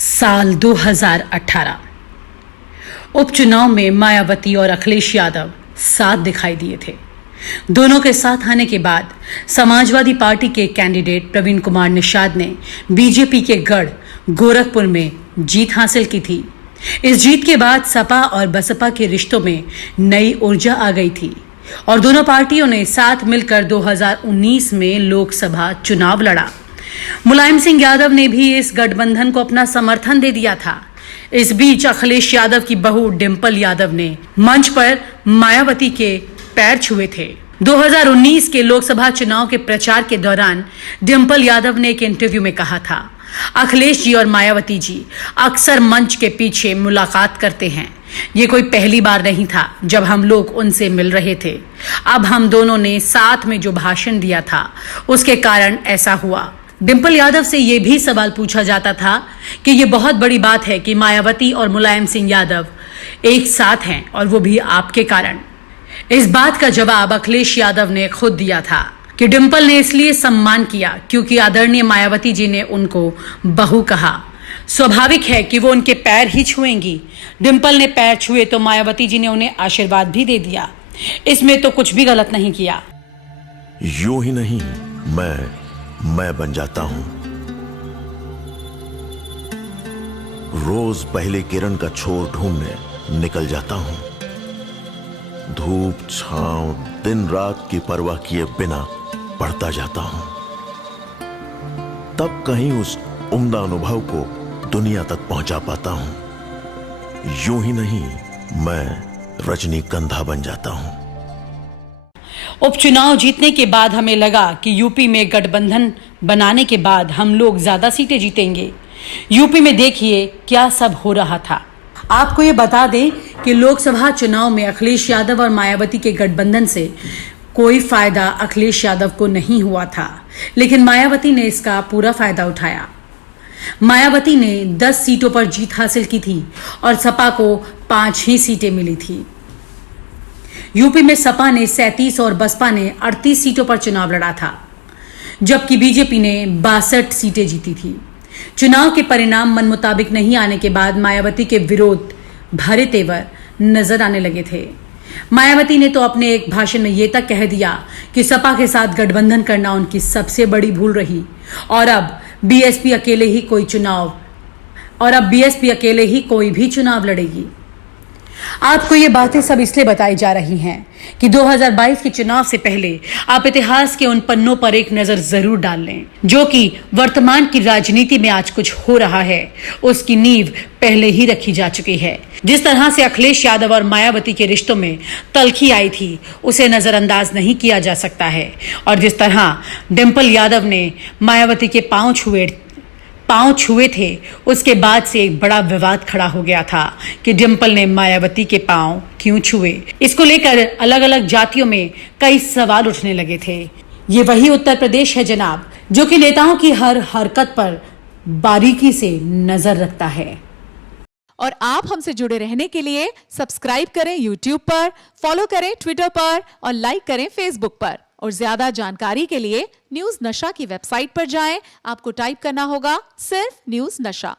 साल 2018 उपचुनाव में मायावती और अखिलेश यादव साथ दिखाई दिए थे। दोनों के साथ आने के बाद समाजवादी पार्टी के कैंडिडेट प्रवीण कुमार निषाद ने बीजेपी के गढ़ गोरखपुर में जीत हासिल की थी। इस जीत के बाद सपा और बसपा के रिश्तों में नई ऊर्जा आ गई थी और दोनों पार्टियों ने साथ मिलकर 2019 में लोकसभा चुनाव लड़ा। मुलायम सिंह यादव ने भी इस गठबंधन को अपना समर्थन दे दिया था। इस बीच अखिलेश यादव की बहू डिंपल यादव ने मंच पर मायावती के पैर छुए थे। 2019 के लोकसभा चुनाव के प्रचार के दौरान डिंपल यादव ने एक इंटरव्यू में कहा था, अखिलेश जी और मायावती जी अक्सर मंच के पीछे मुलाकात करते हैं। ये कोई पहली बार नहीं था जब हम लोग उनसे मिल रहे थे। अब हम दोनों ने साथ में जो भाषण दिया था उसके कारण ऐसा हुआ। डिंपल यादव से यह भी सवाल पूछा जाता था कि यह बहुत बड़ी बात है कि मायावती और मुलायम सिंह यादव एक साथ हैं और वो भी आपके कारण। इस बात का जवाब अखिलेश यादव ने खुद दिया था कि डिंपल ने इसलिए सम्मान किया क्योंकि आदरणीय मायावती जी ने उनको बहू कहा। स्वाभाविक है कि वो उनके पैर ही छुएंगी। डिंपल ने पैर छुए तो मायावती जी ने उन्हें आशीर्वाद भी दे दिया। इसमें तो कुछ भी गलत नहीं किया। यूं ही नहीं, मैं बन जाता हूं। रोज पहले किरण का छोर ढूंढने निकल जाता हूं। धूप छांव दिन रात की परवाह किए बिना पढ़ता जाता हूं। तब कहीं उस उम्दा अनुभव को दुनिया तक पहुंचा पाता हूं। यूं ही नहीं, मैं रजनीगंधा बन जाता हूं। उपचुनाव जीतने के बाद हमें लगा कि यूपी में गठबंधन बनाने के बाद हम लोग ज्यादा सीटें जीतेंगे। यूपी में देखिए क्या सब हो रहा था। आपको ये बता दें कि लोकसभा चुनाव में अखिलेश यादव और मायावती के गठबंधन से कोई फायदा अखिलेश यादव को नहीं हुआ था, लेकिन मायावती ने इसका पूरा फायदा उठाया। मायावती ने 10 सीटों पर जीत हासिल की थी और सपा को 5 ही सीटें मिली थी। यूपी में सपा ने 37 और बसपा ने 38 सीटों पर चुनाव लड़ा था, जबकि बीजेपी ने 62 सीटें जीती थी। चुनाव के परिणाम मन मुताबिक नहीं आने के बाद मायावती के विरोध भरे तेवर नजर आने लगे थे। मायावती ने तो अपने एक भाषण में यह तक कह दिया कि सपा के साथ गठबंधन करना उनकी सबसे बड़ी भूल रही और अब बीएसपी अकेले ही कोई भी चुनाव लड़ेगी। आपको ये बातें सब इसलिए बताई जा रही हैं कि 2022 के चुनाव से पहले आप इतिहास के उन पन्नों पर एक नजर जरूर डाल लें जो कि वर्तमान की राजनीति में आज कुछ हो रहा है उसकी नींव पहले ही रखी जा चुकी है। जिस तरह से अखिलेश यादव और मायावती के रिश्तों में तल्खी आई थी उसे नजरअंदाज नहीं किया जा सकता है और जिस तरह डिंपल यादव ने मायावती के पांव छुए थे उसके बाद से एक बड़ा विवाद खड़ा हो गया था कि डिंपल ने मायावती के पांव क्यों छुए। इसको लेकर अलग अलग जातियों में कई सवाल उठने लगे थे। ये वही उत्तर प्रदेश है जनाब, जो कि नेताओं की हर हरकत पर बारीकी से नजर रखता है। और आप हमसे जुड़े रहने के लिए सब्सक्राइब करें YouTube पर, फॉलो करें ट्विटर पर और लाइक करें Facebook पर। और ज्यादा जानकारी के लिए न्यूज नशा की वेबसाइट पर जाएं। आपको टाइप करना होगा सिर्फ न्यूज नशा।